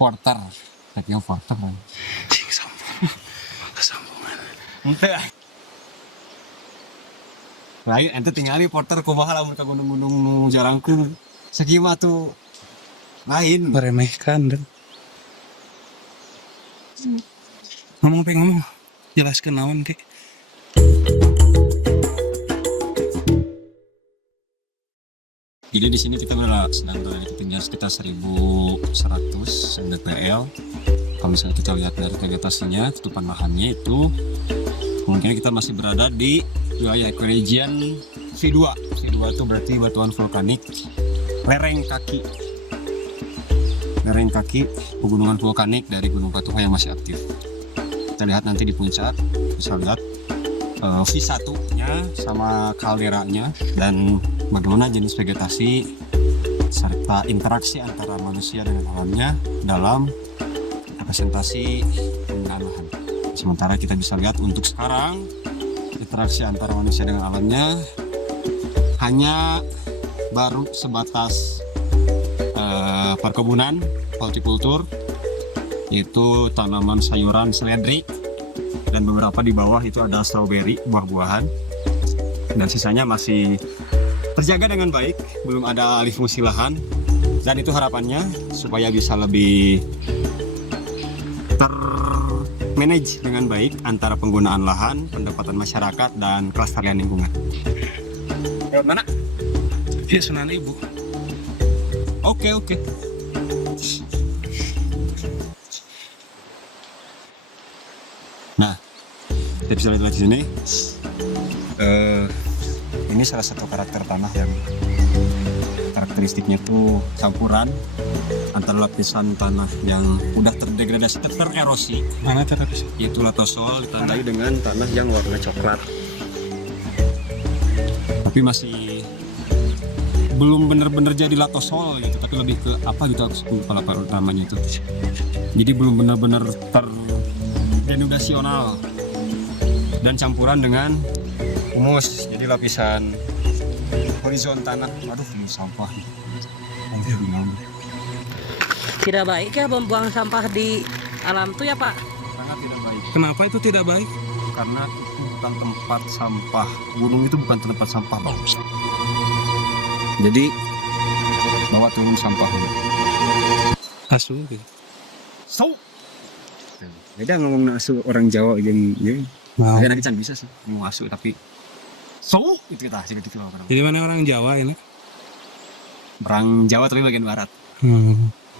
porter. Saking porter. Cing sambung. Kesambungan. Ente. Lain ente tinggali porter kumaha lamun ka gunung-gunung nu jarangkeun. Sakieu mah tuh lain. Meremehkan dan ngomong. Jelaskan naon ke. Jadi di sini kita sedang berada di ketinggian sekitar 1100 mdpl. Kalau misalnya kita lihat dari vegetasinya, tutupan lahannya itu kemungkinan kita masih berada di wilayah ekoregion V2. V2 itu berarti batuan vulkanik lereng kaki pegunungan vulkanik dari Gunung Patuha yang masih aktif. Kita lihat nanti di puncak bisa lihat V1-nya sama kalderanya dan bagaimana jenis vegetasi serta interaksi antara manusia dengan alamnya dalam representasi penggunaan lahan. Sementara kita bisa lihat untuk sekarang interaksi antara manusia dengan alamnya hanya baru sebatas perkebunan, hortikultur, yaitu tanaman sayuran seledri, dan beberapa di bawah itu ada strawberry, buah-buahan, dan sisanya masih terjaga dengan baik, belum ada alih fungsi lahan, dan itu harapannya supaya bisa lebih termanage dengan baik antara penggunaan lahan, pendapatan masyarakat, dan kelestarian lingkungan. Lewat mana? Ya Sunan Ibu. Oke. Nah, kita bisa lihat di sini. Ini salah satu karakter tanah yang karakteristiknya itu campuran antara lapisan tanah yang udah terdegradasi, tererosi, Mana terus? yaitu latosol, ditandai dengan tanah yang warna coklat. Tapi masih belum benar-benar jadi latosol gitu, tapi lebih ke apa gitu, aku lupa apa namanya itu. Jadi belum benar-benar terdenudasional dan campuran dengan humus, jadi lapisan horizon tanah. Aduh, ini sampah. Tidak baik ya membuang sampah di alam tuh ya Pak? Sangat tidak baik. Kenapa itu tidak baik? Karena itu bukan tempat sampah. Gunung itu bukan tempat sampah, Bang. Jadi bawa turun sampah. Asu gitu. So. Beda ngomong asu orang Jawa yang Wow. nanti can bisa sih ngomong asu tapi so itu kita sih gitu loh. Jadi mana orang Jawa ini? Orang Jawa tapi bagian barat.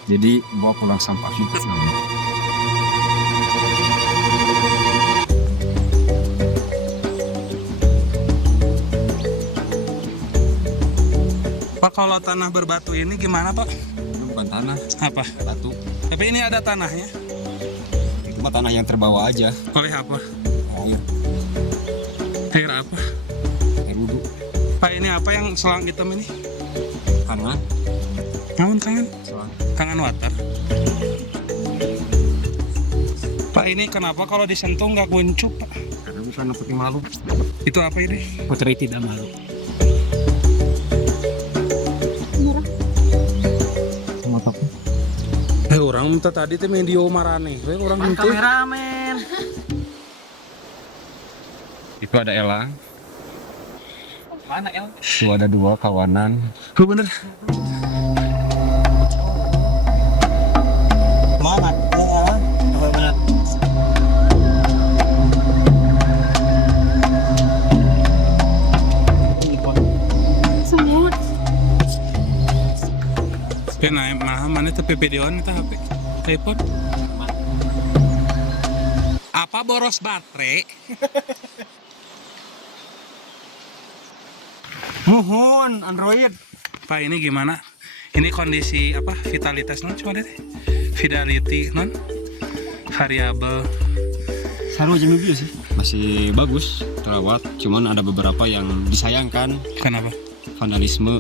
Jadi bawa pulang sampah gitu. Pak, kalau tanah berbatu ini gimana Pak? Itu bukan tanah, Apa? batu. Tapi ini ada tanahnya. Itu mah tanah yang terbawa aja. Oleh apa? Air, Air apa? air wudhu. Pak, ini apa yang selang hitam ini? Kangen, Namun kangen? selang. Kangen water. Pak, ini kenapa kalau disentuh nggak kuncup Pak? Karena bukan putih malu. Itu apa ini? Putri tidak malu. Sama apa? Orang minta tadi tuh medio marane. Orang minta. Kameramen. Itu ada elang. Mana El? Itu ada dua kawanan. Oh, bener. Mana? Benar. Semut. Naik mana tuh PPD-on itu HP telepon. Apa boros baterai? Mohon Android. Pak, ini gimana? Ini kondisi apa? Vitalitas non coba deh. Fidelity non variabel. Saru aja mobil sih. Masih bagus, terawat. Cuman ada beberapa yang disayangkan. Kenapa? Vandalisme.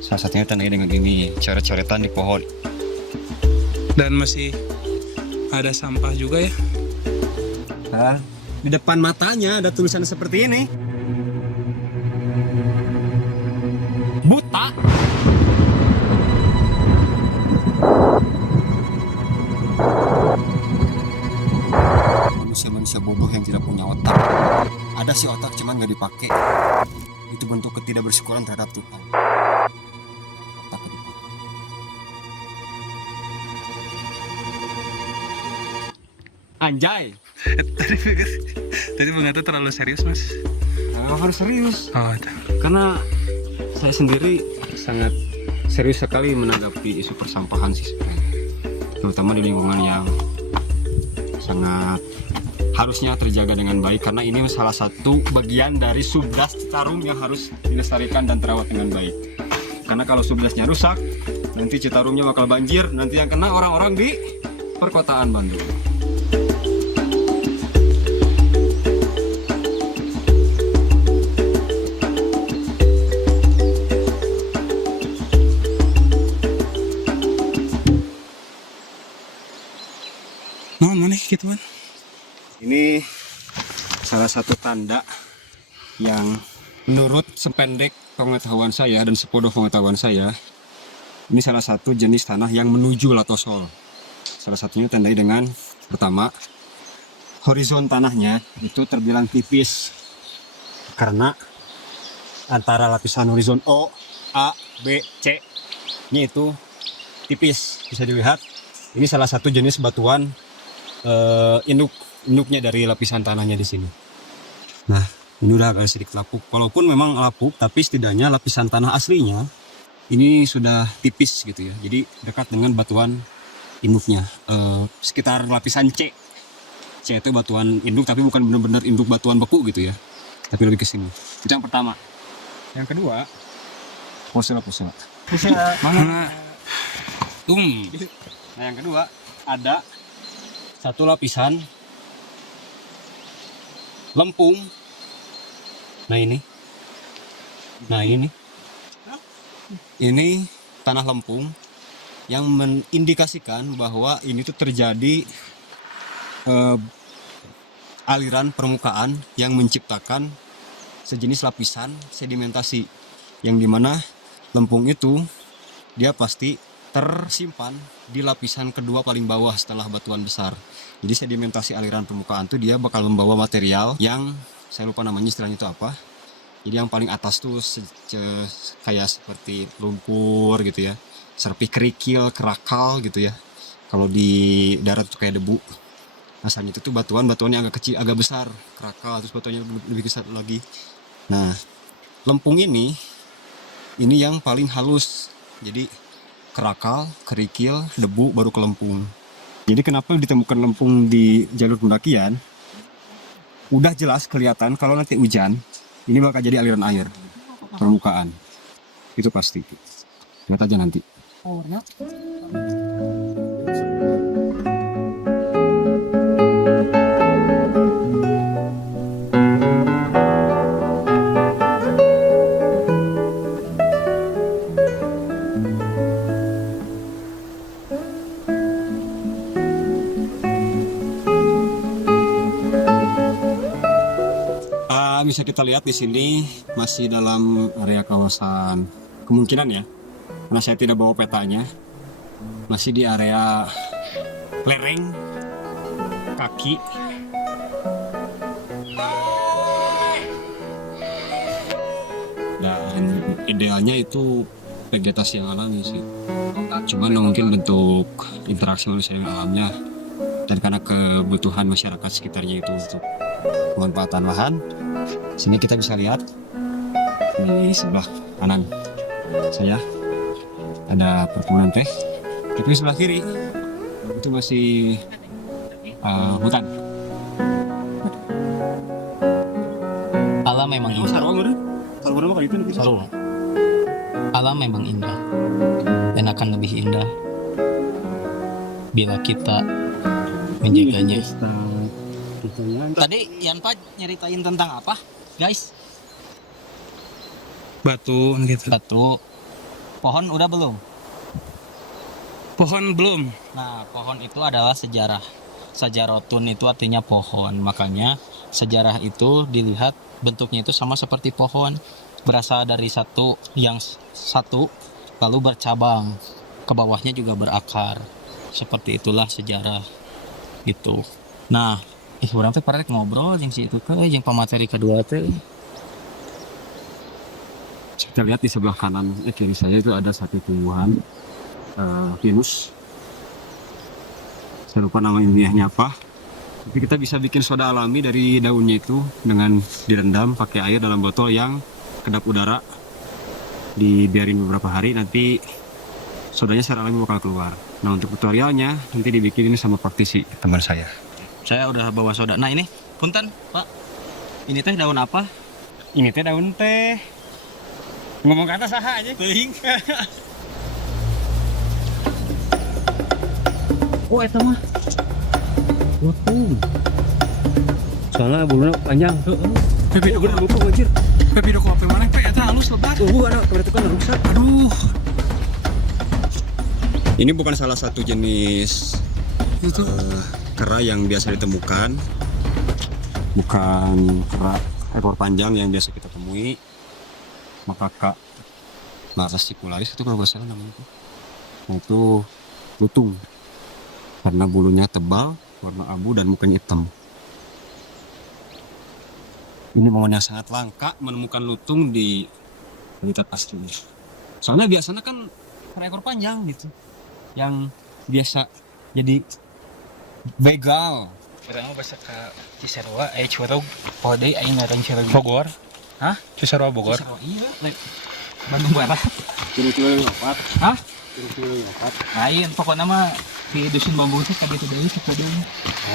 Salah satunya tandanya dengan ini, coret-coretan di pohon. Dan masih ada sampah juga ya. Nah, di depan matanya ada tulisan seperti ini. Buta. ada si otak cuman nggak dipakai. Itu bentuk ketidakbersyukuran terhadap Tuhan. Otak nggak dipakai. Anjay, Tadi Bung Gatot terlalu serius, Mas. harus serius. Oh, itu. Karena saya sendiri sangat serius sekali menanggapi isu persampahan sih sebenarnya. Terutama di lingkungan yang sangat harusnya terjaga dengan baik, karena ini salah satu bagian dari subdas Citarum yang harus dilestarikan dan terawat dengan baik. Karena kalau subdasnya rusak, nanti Citarumnya bakal banjir, nanti yang kena orang-orang di perkotaan Bandung. Mana gitu kan? Ini salah satu tanda yang menurut sependek pengetahuan saya dan sepodoh pengetahuan saya, ini salah satu jenis tanah yang menuju latosol. Salah satunya tandai dengan pertama, horizon tanahnya itu terbilang tipis karena antara lapisan horizon O, A, B, C nya itu tipis. Bisa dilihat ini salah satu jenis batuan induknya dari lapisan tanahnya di sini. Nah, ini udah agak sedikit lapuk. Walaupun memang lapuk, tapi setidaknya lapisan tanah aslinya ini sudah tipis gitu ya. Jadi dekat dengan batuan induknya. Sekitar lapisan C. C itu batuan induk, tapi bukan benar-benar induk batuan beku gitu ya. Tapi lebih ke sini. Itu yang pertama. Yang kedua, pusela. Mana? Nah, yang kedua ada satu lapisan lempung. Nah ini tanah lempung yang mengindikasikan bahwa ini tuh terjadi aliran permukaan yang menciptakan sejenis lapisan sedimentasi, yang dimana lempung itu dia pasti tersimpan di lapisan kedua paling bawah setelah batuan besar. Jadi sedimentasi aliran permukaan itu dia bakal membawa material yang saya lupa namanya, istilahnya itu apa. Jadi yang paling atas tuh kayak seperti lumpur gitu ya, serpih kerikil, kerakal gitu ya. Kalau di darat tuh kayak debu. Asalnya itu tuh batuan-batuan yang agak kecil, agak besar, kerakal, terus batuannya lebih besar lagi. Nah, lempung ini yang paling halus. Jadi kerakal, kerikil, debu, baru ke lempung. Jadi kenapa ditemukan lempung di jalur pendakian? Udah jelas kelihatan kalau nanti hujan, ini bakal jadi aliran air permukaan. Itu pasti. Lihat aja nanti. Bisa kita lihat di sini masih dalam area kawasan kemungkinan ya, karena saya tidak bawa petanya, masih di area lereng kaki. Dan idealnya itu vegetasi yang alami sih, cuman mungkin bentuk interaksi manusia yang alamnya, dan karena kebutuhan masyarakat sekitarnya itu untuk pemanfaatan lahan. Sini kita bisa lihat di sebelah kanan saya ada perkebunan teh, tapi di sebelah kiri itu masih hutan. Alam memang indah. Alam memang indah dan akan lebih indah bila kita menjaganya. Tadi Yanpa nyeritain tentang apa, guys? Batu gitu. Batu. Pohon udah belum? Pohon belum. Nah, pohon itu adalah sejarah. Sajarotun itu artinya pohon. Makanya sejarah itu dilihat bentuknya itu sama seperti pohon. Berasal dari satu lalu bercabang. Ke bawahnya juga berakar. Seperti itulah sejarah itu. Nah, Urang teh parek ngobrol jeung si itu teh jeung pemateri kedua teh. Kita lihat di sebelah kanan kiri saya itu ada satu tumbuhan pinus. Saya lupa nama ilmiahnya apa. Tapi kita bisa bikin soda alami dari daunnya itu dengan direndam pakai air dalam botol yang kedap udara. Dibiarin beberapa hari, nanti sodanya secara alami bakal keluar. Nah, untuk tutorialnya nanti dibikinin sama praktisi teman saya. Saya udah bawa soda. Nah ini, punten Pak. Ini teh daun apa? Ini teh daun teh. Ngomong ke atas saha aja. Teuing. Oh, eta mah. Waduh. Soalnya bulunya panjang. Pepi Bener buku anjir. Pepi dok apa mana? Pe eta halus lebat. Anak berarti kan rusak. Aduh. Ini bukan salah satu jenis Itu kera yang biasa ditemukan. Bukan kera ekor panjang yang biasa kita temui. Makaka laracicularis itu kalau nggak salah namanya itu. Nah, itu lutung. Karena bulunya tebal, warna abu dan mukanya hitam. Ini momen yang sangat langka menemukan lutung di habitat aslinya. Soalnya biasanya kan kera ekor panjang gitu. Yang biasa jadi begal. Urang mah basa ka Cisarua Curug Pode aing ngaran Curug. Bogor. Hah? Cisarua Bogor. Cisarua iya, Bandung Barat. Ciri-ciri lompat. Hah? Ciri-ciri lompat. Lain pokoknya mah di dusun bambu teh ka ditu deui Cipodung.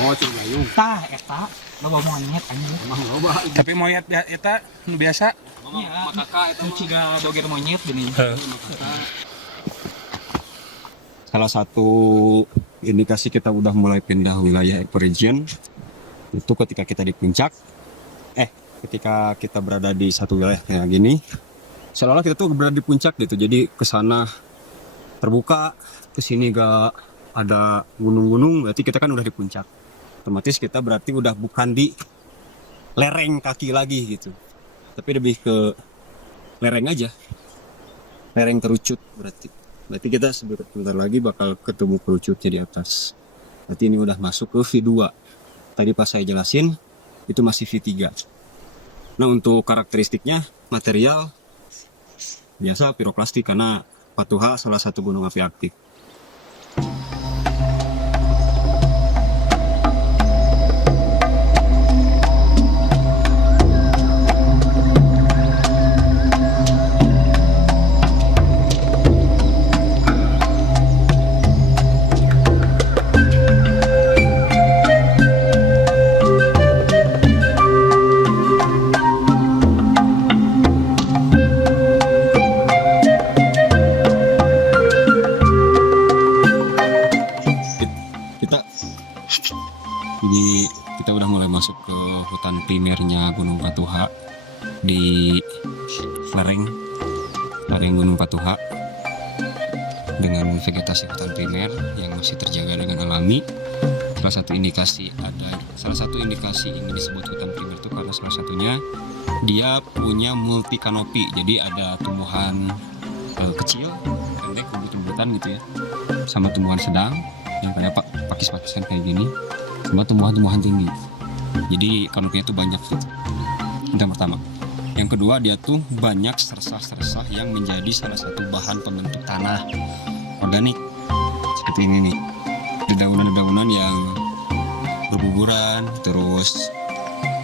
Oh, Ciriayung. Tah eta loba monyet anjing. Emang loba. Tapi moyet eta nu biasa. Iya, makaka itu ciga doger monyet gini. Salah satu indikasi kita udah mulai pindah wilayah ecoregion itu ketika kita di puncak. Ketika kita berada di satu wilayah kayak gini, seolah-olah kita tuh berada di puncak gitu. Jadi ke sana terbuka, ke sini gak ada gunung-gunung, berarti kita kan udah di puncak. Otomatis kita berarti udah bukan di lereng kaki lagi gitu. Tapi lebih ke lereng aja. Lereng kerucut berarti. Berarti kita sebentar lagi bakal ketemu kerucutnya di atas. Berarti ini udah masuk ke V2. Tadi pas saya jelasin, itu masih V3. Nah, untuk karakteristiknya, material biasa piroplastik karena Patuha salah satu gunung api aktif. Jadi kita udah mulai masuk ke hutan primernya Gunung Patuha di lereng Gunung Patuha dengan vegetasi hutan primer yang masih terjaga dengan alami. Salah satu indikasi ini disebut hutan primer itu karena salah satunya dia punya multi kanopi. Jadi ada tumbuhan kecil, pendek, tumbuhan gitu ya, sama tumbuhan sedang yang kayak pakis-pakisan kayak gini, sama tumbuhan-tumbuhan tinggi. Jadi kanopinya tuh banyak gitu. Itu yang pertama. Yang kedua, dia tuh banyak sersah-sersah yang menjadi salah satu bahan pembentuk tanah organik. Seperti ini nih. Dedaunan-dedaunan yang berguguran, terus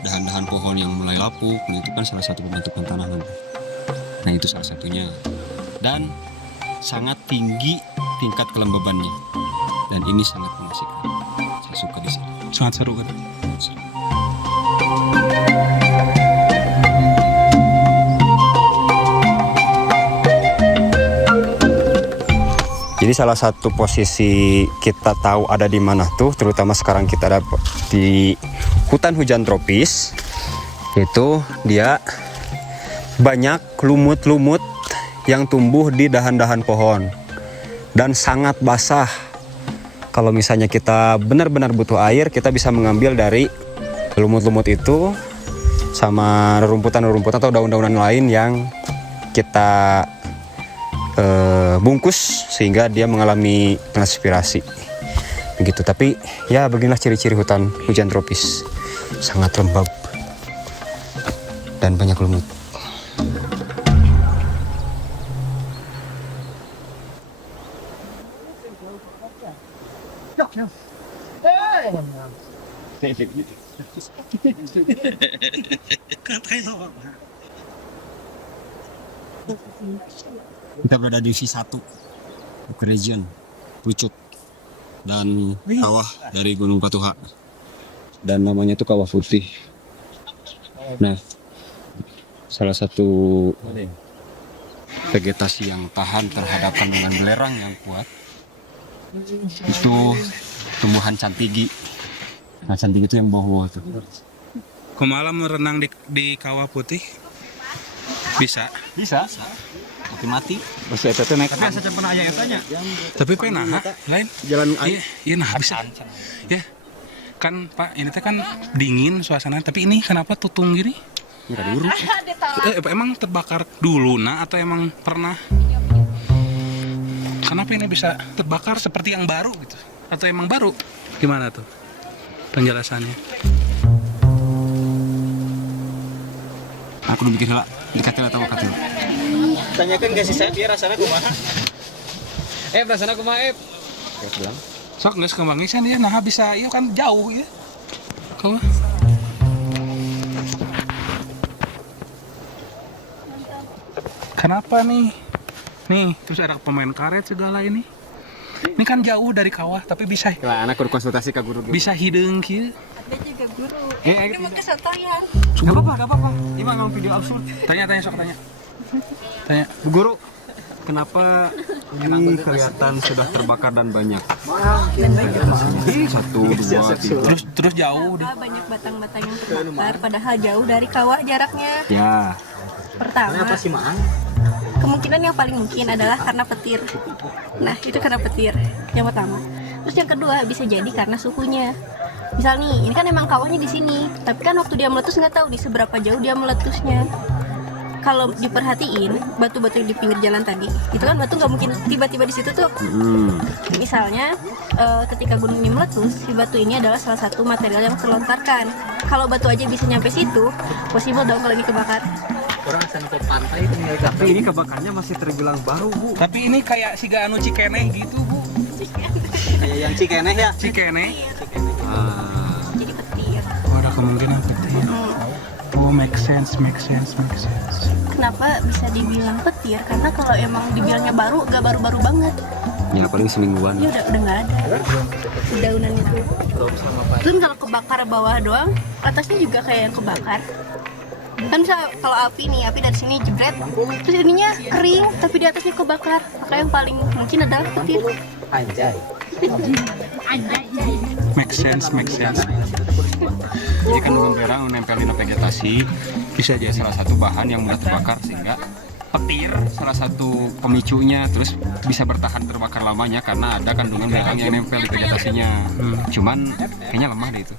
dahan-dahan pohon yang mulai lapuk, nah itu kan salah satu pembentukan tanah nanti. Nah itu salah satunya. Dan sangat tinggi tingkat kelembabannya. Dan ini sangat mengasihkan. Saya suka di sini. Sangat seru kan. Jadi salah satu posisi kita tahu ada di mana tuh, terutama sekarang kita ada di hutan hujan tropis, itu dia banyak lumut-lumut yang tumbuh di dahan-dahan pohon dan sangat basah. Kalau misalnya kita benar-benar butuh air, kita bisa mengambil dari lumut-lumut itu sama rerumputan-rerumputan atau daun-daunan lain yang kita bungkus sehingga dia mengalami transpirasi. begitu. Tapi ya beginilah ciri-ciri hutan hujan tropis, sangat lembab dan banyak lumut. Kita berada di V1 region Pucuk dan kawah dari Gunung Patuha, dan namanya itu kawah putih. Nah, salah satu vegetasi yang tahan terhadap kandungan belerang yang kuat itu tumbuhan cantigi. Nah, cantigi itu yang bawah tuh. Kumaha merenang di kawah putih? Bisa. Mati. Masih ada tuh naik. Tapi saya pernah yang tanya. Tapi penah lain. Jalan Iya nah bisa. Ya. Kan Pak, ini teh kan dingin suasana, tapi ini kenapa tutung gini? enggak dulu. Emang terbakar dulu nah atau emang pernah? Kenapa ini bisa terbakar seperti yang baru gitu? Atau emang baru? Gimana tuh penjelasannya? Aku udah bikin lah, dikatil atau katil. Tanyakan kasih saya biar rasanya kumaha. Rasanya kumaha, Bilang. Sok nggak sekembangisan dia, nah bisa, iya kan jauh ya. Kau kenapa nih? Nih, terus ada pemain karet segala ini. Ini kan jauh dari kawah, tapi bisa Lah, anak kudu konsultasi ke guru dulu. bisa hidung kieu. Ada juga guru. Ini Ini mah kesotoyan. Enggak apa-apa. Ini mah ngomong video absurd. Tanya sok tanya. Tanya. Bu Guru, kenapa ini kelihatan sudah terbakar dan banyak? Satu, dua, tiga. Terus jauh deh. Banyak batang-batang yang terbakar padahal jauh dari kawah jaraknya. Ya, Pertama, kemungkinan yang paling mungkin adalah karena petir. Nah, itu karena petir yang pertama. Terus yang kedua bisa jadi karena suhunya. Misal nih, ini kan emang kawahnya di sini, tapi kan waktu dia meletus nggak tahu di seberapa jauh dia meletusnya. Kalau diperhatiin batu-batu di pinggir jalan tadi, itu kan batu nggak mungkin tiba-tiba di situ tuh. Misalnya ketika gunung ini meletus, si batu ini adalah salah satu material yang terlontarkan. Kalau batu aja bisa nyampe situ, possible dong kalau ini kebakar. Orang sana ke pantai tinggal tapi ini kebakarnya masih terbilang baru, Bu. Tapi ini kayak siga anu Cikeneh gitu, Bu. kayak yang Cikeneh ya. Cikeneh. Jadi petir. Oh, ada kemungkinan petir. Oh, make sense. Kenapa bisa dibilang petir? Karena kalau emang dibilangnya baru, gak baru-baru banget. Ya paling semingguan. Ya udah nggak ada daunannya tuh. Terus kalau kebakar bawah doang, atasnya juga kayak yang kebakar. Kan misal kalau api dari sini jebret, terus ininya kering, tapi di atasnya kebakar. Maka yang paling mungkin adalah petir. Anjay. Make sense. Jadi kandungan belerang menempel di vegetasi bisa jadi salah satu bahan yang mudah terbakar, sehingga petir salah satu pemicunya, terus bisa bertahan terbakar lamanya karena ada kandungan belerang yang nempel di vegetasinya. Cuman kayaknya lemah deh itu.